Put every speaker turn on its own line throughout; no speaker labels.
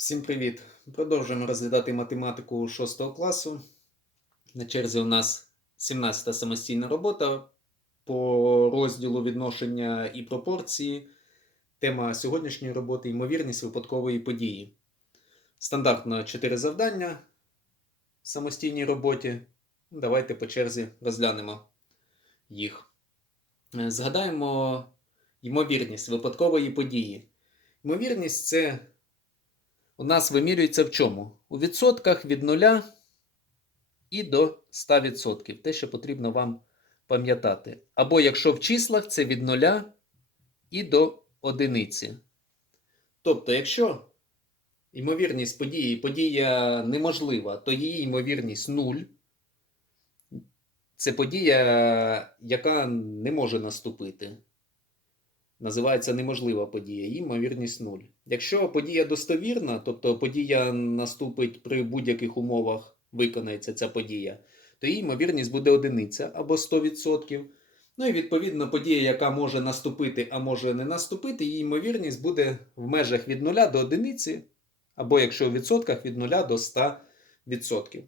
Всім привіт! Продовжуємо розглядати математику 6 класу. На черзі у нас 17-та самостійна робота по розділу відношення і пропорції. Тема сьогоднішньої роботи ймовірність випадкової події. Стандартно 4 завдання в самостійній роботі. Давайте по черзі розглянемо їх. Е, згадаємо ймовірність випадкової події. Ймовірність це у нас вимірюється в чому? У відсотках від 0 і до 100%. Те, що потрібно вам пам'ятати. Або якщо в числах, це від 0 і до одиниці. Тобто, якщо ймовірність події подія неможлива, то її ймовірність 0. Це подія, яка не може наступити називається неможлива подія, і ймовірність 0. Якщо подія достовірна, тобто подія наступить при будь-яких умовах, виконається ця подія, то її ймовірність буде одиниця або 100%. Ну і відповідно подія, яка може наступити, а може не наступити, її ймовірність буде в межах від 0 до 1, або якщо в відсотках від 0 до 100%.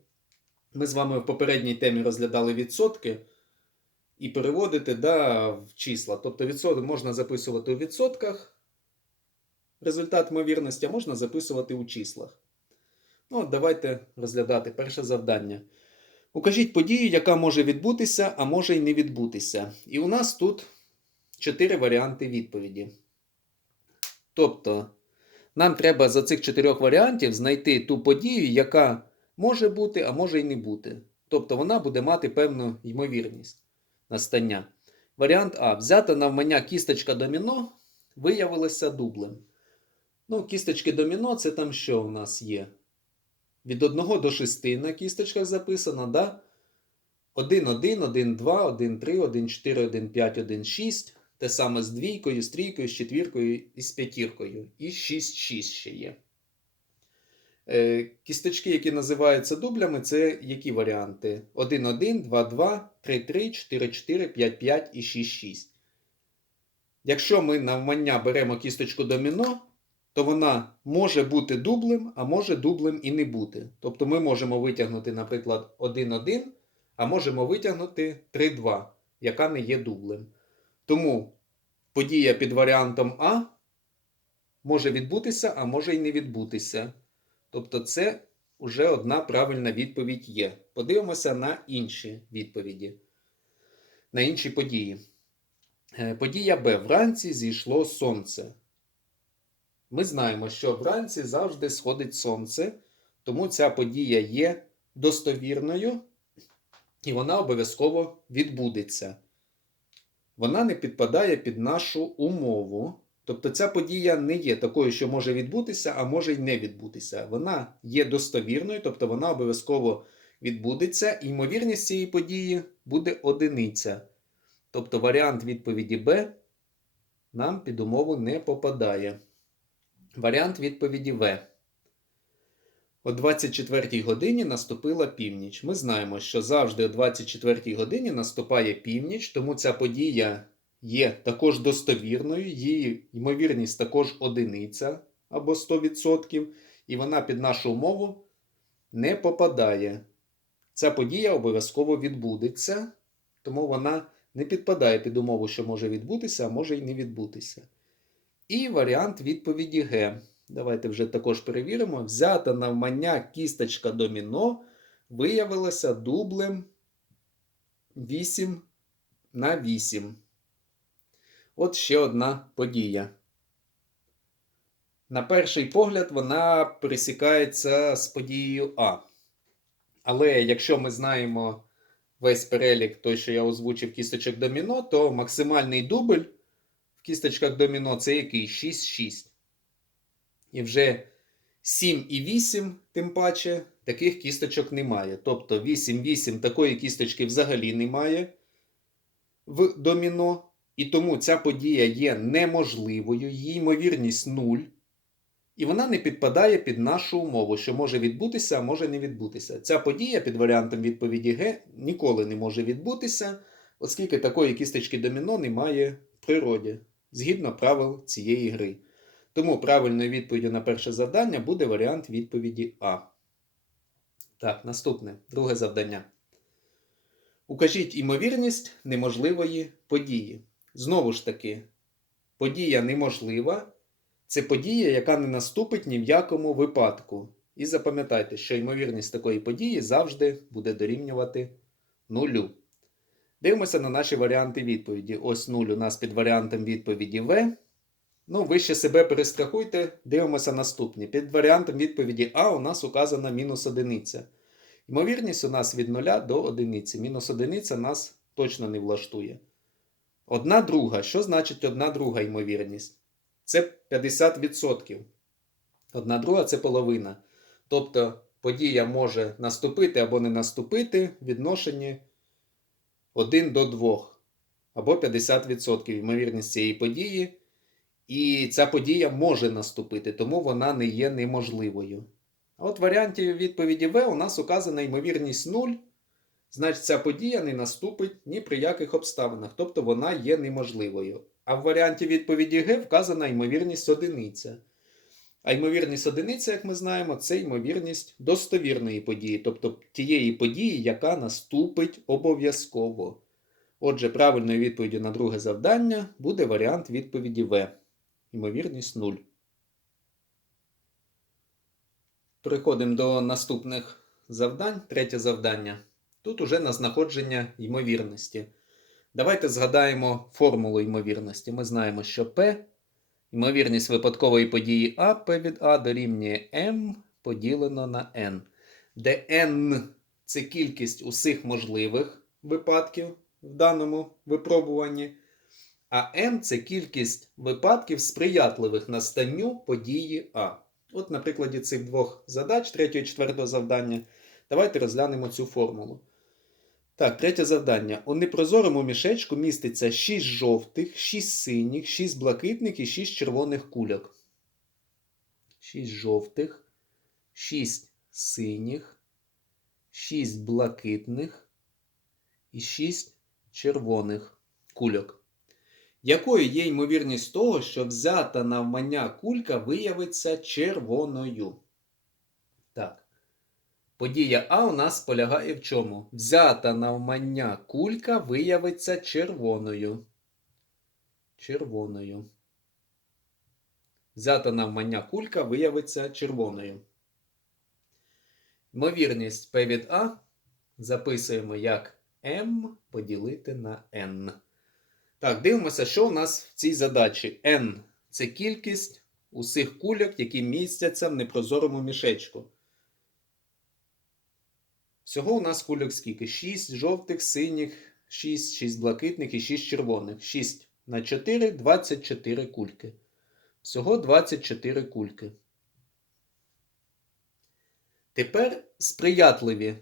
Ми з вами в попередній темі розглядали відсотки і переводити да, в числа. Тобто відсоток можна записувати у відсотках. Результат ймовірності а можна записувати у числах. Ну, от давайте розглядати перше завдання. Укажіть подію, яка може відбутися, а може й не відбутися. І у нас тут чотири варіанти відповіді. Тобто, нам треба за цих чотирьох варіантів знайти ту подію, яка може бути, а може й не бути. Тобто, вона буде мати певну ймовірність настання. Варіант А. Взята навмання кісточка доміно виявилося дублем. Ну, кісточки доміно це там що у нас є? Від 1 до 6 на кісточках записано, да? 1, 1, 1, 2, 1, 3, 1, 4, 1, 5, 1, 6. Те саме з двійкою, з трійкою, з четвіркою і з п'ятіркою. І 6, 6 ще є. Е, кісточки, які називаються дублями, це які варіанти? 1, 1, 2, 2, 3, 3, 4, 4, 5, 5 і 6, 6. Якщо ми навмання беремо кісточку доміно, то вона може бути дублем, а може дублем і не бути. Тобто ми можемо витягнути, наприклад, 1, 1, а можемо витягнути 3, 2, яка не є дублем. Тому подія під варіантом А може відбутися, а може і не відбутися. Тобто, це вже одна правильна відповідь є. Подивимося на інші відповіді, на інші події. Е, подія Б. Вранці зійшло сонце. Ми знаємо, що вранці завжди сходить сонце, тому ця подія є достовірною, і вона обов'язково відбудеться. Вона не підпадає під нашу умову. Тобто ця подія не є такою, що може відбутися, а може й не відбутися. Вона є достовірною, тобто вона обов'язково відбудеться, і ймовірність цієї події буде одиниця. Тобто варіант відповіді Б нам під умову не попадає. Варіант відповіді В. О 24 й годині наступила північ. Ми знаємо, що завжди о 24 й годині наступає північ, тому ця подія є також достовірною, її ймовірність також одиниця або 100%, і вона під нашу умову не попадає. Ця подія обов'язково відбудеться, тому вона не підпадає під умову, що може відбутися, а може і не відбутися. І варіант відповіді Г. Давайте вже також перевіримо. Взята навмання кісточка доміно виявилася дублем 8 на 8. От ще одна подія. На перший погляд, вона пересікається з подією А. Але якщо ми знаємо весь перелік той, що я озвучив кісточок доміно, то максимальний дубль в кісточках доміно це який 6-6. І вже 7 і 8, тим паче, таких кісточок немає. Тобто 8-8 такої кісточки взагалі немає в доміно. І тому ця подія є неможливою, її ймовірність нуль, і вона не підпадає під нашу умову, що може відбутися, а може не відбутися. Ця подія під варіантом відповіді Г ніколи не може відбутися, оскільки такої кісточки доміно немає в природі, згідно правил цієї гри. Тому правильною відповіддю на перше завдання буде варіант відповіді А. Так, наступне друге завдання. Укажіть імовірність неможливої події. Знову ж таки, подія неможлива. Це подія, яка не наступить ні в якому випадку. І запам'ятайте, що ймовірність такої події завжди буде дорівнювати нулю. Дивимося на наші варіанти відповіді. Ось 0 у нас під варіантом відповіді В. Ну, ви ще себе перестрахуйте, дивимося наступні. Під варіантом відповіді А у нас указана мінус одиниця. Ймовірність у нас від 0 до 1. Мінус одиниця нас точно не влаштує. Одна друга. Що значить одна друга ймовірність? Це 50%. Одна друга це половина. Тобто подія може наступити або не наступити в відношенні 1 до 2. Або 50% ймовірність цієї події. І ця подія може наступити, тому вона не є неможливою. А от варіантів відповіді В у нас указана ймовірність 0 значить ця подія не наступить ні при яких обставинах, тобто вона є неможливою. А в варіанті відповіді Г вказана ймовірність одиниця. А ймовірність одиниця, як ми знаємо, це ймовірність достовірної події, тобто тієї події, яка наступить обов'язково. Отже, правильною відповіддю на друге завдання буде варіант відповіді В. Ймовірність 0. Переходимо до наступних завдань. Третє завдання. Тут уже на знаходження ймовірності. Давайте згадаємо формулу ймовірності. Ми знаємо, що P, ймовірність випадкової події А, P від А дорівнює M поділено на N, де N це кількість усіх можливих випадків в даному випробуванні. А N це кількість випадків сприятливих настанню події А. От, на прикладі цих двох задач, 3 і четвертого завдання, давайте розглянемо цю формулу. Так, третє завдання. У непрозорому мішечку міститься 6 жовтих, 6 синіх, 6 блакитних і 6 червоних кульок. 6 жовтих, 6 синіх, 6 блакитних і 6 червоних кульок. Якою є ймовірність того, що взята навмання кулька виявиться червоною? Подія А у нас полягає в чому? Взята навмання кулька виявиться червоною. Червоною. Взята навмання кулька виявиться червоною. Ймовірність P від А записуємо як М поділити на n. Так, дивимося, що у нас в цій задачі. n це кількість усіх кульок, які містяться в непрозорому мішечку. Всього у нас кульок скільки? 6 жовтих, синіх, 6, 6 блакитних і 6 червоних. 6 на 4 24 кульки. Всього 24 кульки. Тепер сприятливі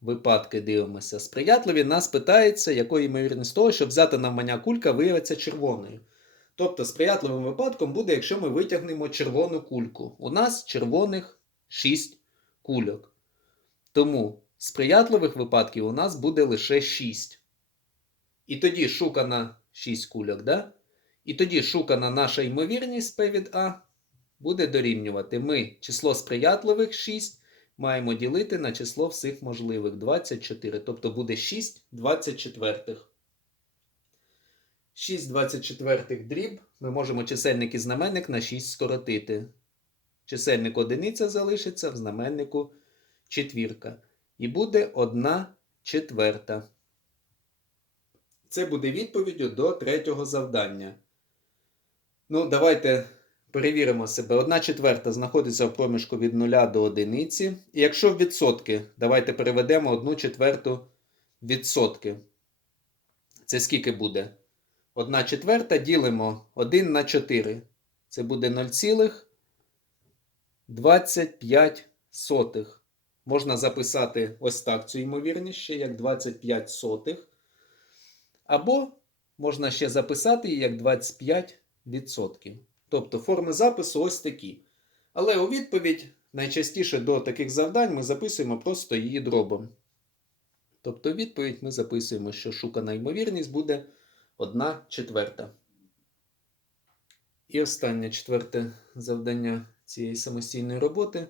випадки дивимося. Сприятливі нас питається, якої ймовірність того, що взята маня кулька виявиться червоною. Тобто, сприятливим випадком буде, якщо ми витягнемо червону кульку. У нас червоних 6 кульок. Тому сприятливих випадків у нас буде лише 6. І тоді шукана 6 кульок, да? І тоді шукана наша ймовірність P від А буде дорівнювати. Ми число сприятливих 6 маємо ділити на число всіх можливих 24. Тобто буде 6 24. 6 24 дріб. Ми можемо чисельник і знаменник на 6 скоротити. Чисельник одиниця залишиться в знаменнику четвірка. І буде 1 четверта. Це буде відповіддю до третього завдання. Ну, давайте перевіримо себе. Одна четверта знаходиться в проміжку від 0 до 1. І якщо в відсотки, давайте переведемо 1 четверту відсотки. Це скільки буде? Одна четверта ділимо 1 на 4. Це буде 0,25. Можна записати ось так цю ймовірність ще як 25 сотих. Або можна ще записати її як 25%. Тобто форми запису ось такі. Але у відповідь найчастіше до таких завдань ми записуємо просто її дробом. Тобто, відповідь ми записуємо, що шукана ймовірність буде 1 четверта. І останнє четверте завдання цієї самостійної роботи.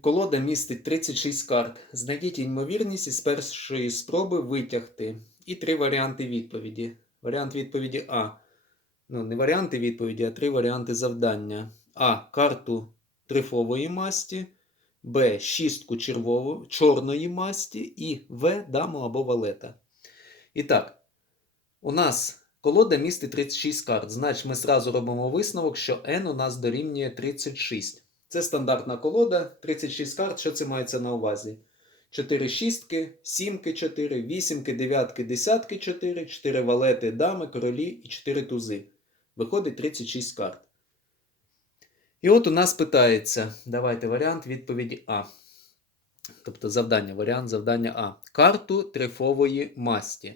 Колода містить 36 карт. Знайдіть ймовірність із першої спроби витягти. І три варіанти відповіді. Варіант відповіді А. Ну, не варіанти відповіді, а три варіанти завдання. А. Карту трифової масті, Б. Шістку червово, чорної масті і В. Даму або валета. І так, у нас колода містить 36 карт. Значить, ми зразу робимо висновок, що N у нас дорівнює 36. Це стандартна колода, 36 карт. Що це мається на увазі? 4 шістки, 7 4, 8, 9, 10 4, 4 валети, дами, королі і 4 тузи. Виходить 36 карт. І от у нас питається: давайте варіант відповіді А. Тобто завдання, варіант завдання А. Карту трифової масті.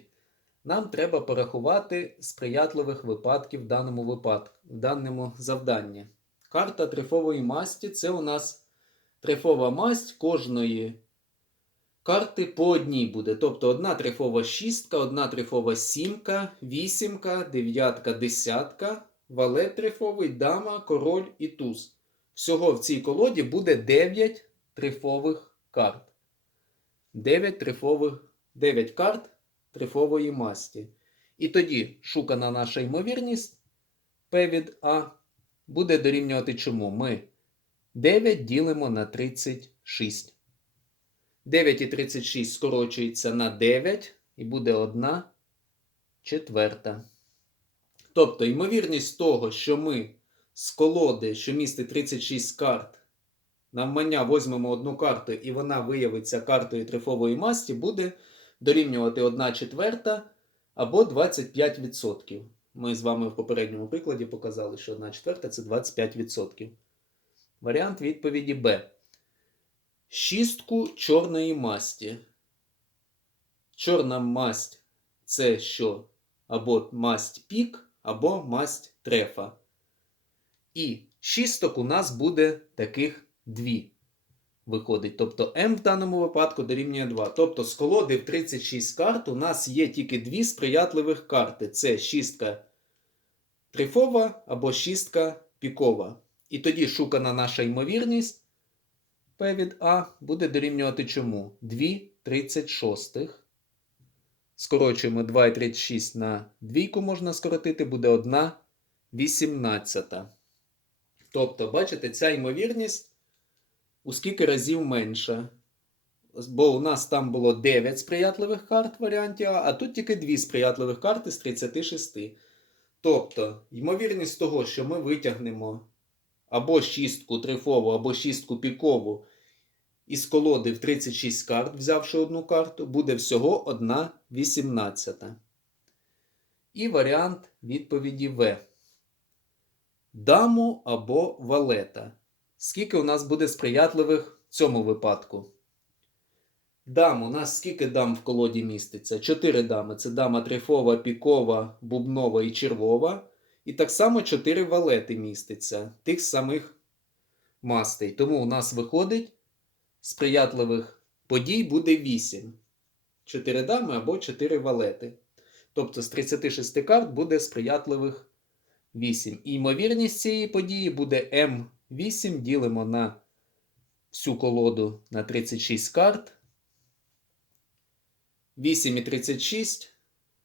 Нам треба порахувати сприятливих випадків в даному випадку, в даному завданні. Карта трифової масті це у нас трифова масть кожної карти по одній буде. Тобто одна трифова шістка, одна трифова сімка, вісімка, дев'ятка, десятка, валет трифовий, дама, король і туз. Всього в цій колоді буде 9 трифових карт. 9 трифових, 9 карт трифової масті. І тоді шукана наша ймовірність P від А буде дорівнювати чому? Ми 9 ділимо на 36. 9,36 скорочується на 9 і буде 1 четверта. Тобто, ймовірність того, що ми з колоди, що містить 36 карт, навмання візьмемо одну карту, і вона виявиться картою трифової масті, буде дорівнювати 1 четверта або 25%. Ми з вами в попередньому прикладі показали, що 1 четверта це 25%. Варіант відповіді Б. Шістку чорної масті. Чорна масть це що? Або масть пік, або масть трефа. І шісток у нас буде таких дві. Виходить. Тобто М в даному випадку дорівнює 2. Тобто з колоди в 36 карт у нас є тільки дві сприятливих карти. Це шістка трифова або шістка пікова. І тоді шукана наша ймовірність P від А буде дорівнювати чому? 2,36. Скорочуємо 2,36 на двійку можна скоротити, буде 1,18. Тобто, бачите, ця ймовірність у скільки разів менша. Бо у нас там було 9 сприятливих карт в варіанті А, а тут тільки 2 сприятливих карти з 36. Тобто, ймовірність того, що ми витягнемо або шістку трифову, або шістку пікову із колоди в 36 карт, взявши одну карту, буде всього 1 18. І варіант відповіді В. Даму або валета. Скільки у нас буде сприятливих в цьому випадку? Дам у нас скільки дам в колоді міститься? Чотири дами. Це дама трифова, пікова, бубнова і червова. І так само чотири валети міститься тих самих мастей. Тому у нас виходить сприятливих подій буде 8. Чотири дами або чотири валети. Тобто з 36 карт буде сприятливих 8. І ймовірність цієї події буде М8. Ділимо на всю колоду на 36 карт. 8,36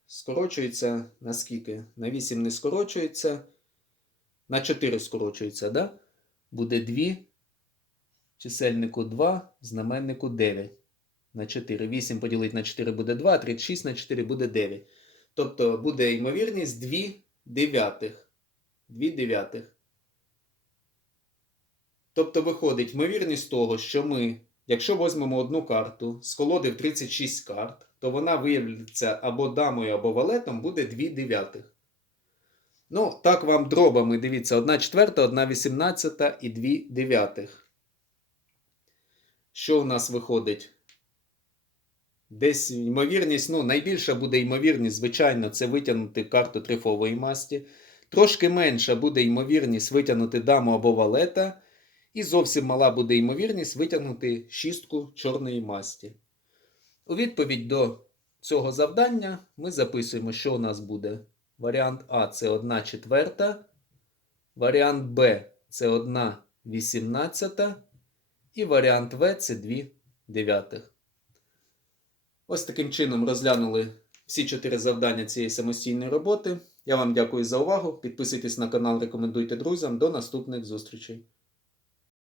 скорочується на скільки? На 8 не скорочується. На 4 скорочується, да? Буде 2. Чисельнику 2, знаменнику 9. На 4. 8 поділити на 4 буде 2, 36 на 4 буде 9. Тобто буде ймовірність 2 дев'ятих. 2 дев'ятих. Тобто виходить ймовірність того, що ми. Якщо візьмемо одну карту з колоди в 36 карт, то вона виявляється або дамою, або валетом буде 2 дев'ятих. Ну, так вам дробами дивіться, 1 четверта, 1 вісімнадцята і 2 дев'ятих. Що в нас виходить? Десь ймовірність, ну, найбільша буде ймовірність, звичайно, це витягнути карту трифової масті. Трошки менша буде ймовірність витягнути даму або валета і зовсім мала буде ймовірність витягнути шістку чорної масті. У відповідь до цього завдання ми записуємо, що у нас буде. Варіант А це 1 четверта, варіант Б це 1 вісімнадцята, і варіант В це 2 дев'ятих. Ось таким чином розглянули всі чотири завдання цієї самостійної роботи. Я вам дякую за увагу. Підписуйтесь на канал, рекомендуйте друзям. До наступних зустрічей!